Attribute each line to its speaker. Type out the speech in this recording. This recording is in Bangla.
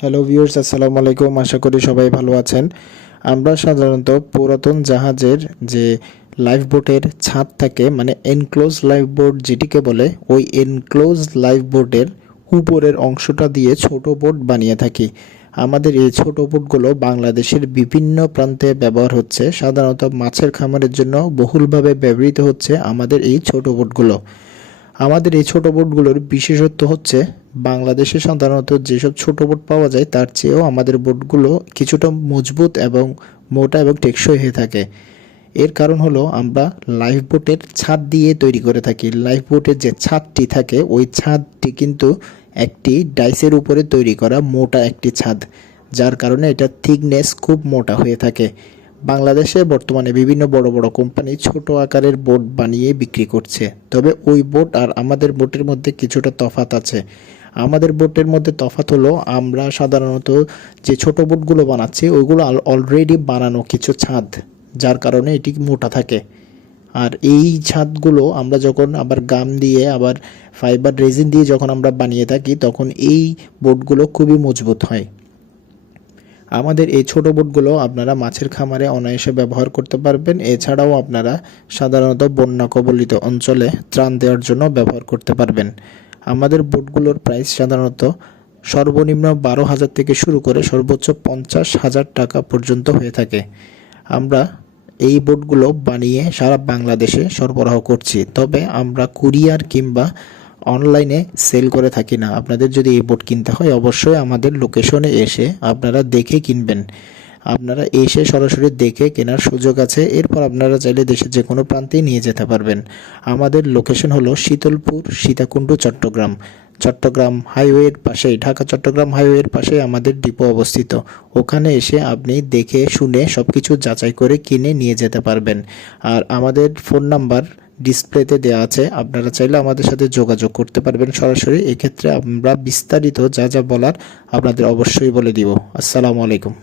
Speaker 1: হ্যালো ভিউয়ার্স আসসালামু আলাইকুম আশা করি সবাই ভালো আছেন। আমরা সাধারণত পুরাতন জাহাজের যে লাইফ বোটের ছাদ থাকে মানে এনক্লোজ লাইফ বোট যেটিকে বলে, ওই এনক্লোজ লাইফ বোটের উপরের অংশটা দিয়ে ছোট বোট বানিয়ে থাকি। আমাদের এই ছোট বোটগুলো বাংলাদেশের বিভিন্ন প্রান্তে ব্যবহার হচ্ছে। সাধারণত মাছের খামারের জন্য বহুলভাবে ব্যবহৃত হচ্ছে আমাদের এই ছোট বোটগুলো আমাদের এই ছোট বোটগুলোর বিশেষত্ব হচ্ছে বাংলাদেশে সাধারণত যেসব ছোট বোট পাওয়া যায়, তার চেয়েও আমাদের বোটগুলো কিছুটা মজবুত এবং মোটা এবং টেকসই হয়ে থাকে। এর কারণ হলো, আমরা লাইফ বোটের ছাদ দিয়ে তৈরি করে থাকি। লাইফ বোটের যে ছাদটি থাকে, ওই ছাদটি কিন্তু একটি ডাইসের উপরে তৈরি করা মোটা একটি ছাদ, যার কারণে এটা থিকনেস খুব মোটা হয়ে থাকে। বাংলাদেশে বর্তমানে বিভিন্ন বড় বড় কোম্পানি ছোট আকারের বোট বানিয়ে বিক্রি করছে। তবে ওই বোট আর আমাদের বোটের মধ্যে কিছুটা তফাত আছে। আমাদের বোটের মধ্যে তফাত হলো, আমরা সাধারণত যে ছোট বোটগুলো বানাচ্ছি, ওইগুলো অলরেডি বানানো কিছু ছাদ, যার কারণে এটি মোটা থাকে। আর এই ছাদগুলো আমরা যখন আবার গাম দিয়ে, আবার ফাইবার রেজিন দিয়ে যখন আমরা বানিয়ে থাকি, তখন এই বোটগুলো খুবই মজবুত হয়। আমাদের এই ছোট বোটগুলো আপনারা মাছের খামারে অনায়াসে ব্যবহার করতে পারবেন। এছাড়াও আপনারা সাধারণত বন্যা কবলিত অঞ্চলে ত্রাণ দেওয়ার জন্য ব্যবহার করতে পারবেন। আমাদের বোটগুলোর প্রাইস সাধারণত সর্বনিম্ন বারো হাজার থেকে শুরু করে সর্বোচ্চ পঞ্চাশ হাজার টাকা পর্যন্ত হয়ে থাকে। আমরা এই বোটগুলো বানিয়ে সারা বাংলাদেশে সরবরাহ করছি। তবে আমরা কুরিয়ার কিংবা অনলাইনে সেল করে থাকি না। আপনাদের যদি এই বোট কিনতে হয়, অবশ্যই আমাদের লোকেশনে এসে আপনারা দেখে কিনবেন। আপনারা এসে সরাসরি দেখে কেনার সুযোগ আছে। এরপর আপনারা চাইলে দেশের যে কোনো প্রান্তেই নিয়ে যেতে পারবেন। আমাদের লোকেশন হলো শীতলপুর, সীতাকুণ্ড, চট্টগ্রাম। চট্টগ্রাম হাইওয়ের পাশেই ঢাকা চট্টগ্রাম হাইওয়ের পাশে আমাদের ডিপো অবস্থিত। ওখানে এসে আপনি দেখে, শুনে সব কিছু যাচাই করে কিনে নিয়ে যেতে পারবেন। আর আমাদের ফোন নাম্বার ডিসপ্লেতে দেওয়া আছে। আপনারা চাইলে আমাদের সাথে যোগাযোগ করতে পারবেন সরাসরি। এক্ষেত্রে আমরা বিস্তারিত যা যা বলার আপনাদের অবশ্যই বলে দিব। আসসালামু আলাইকুম।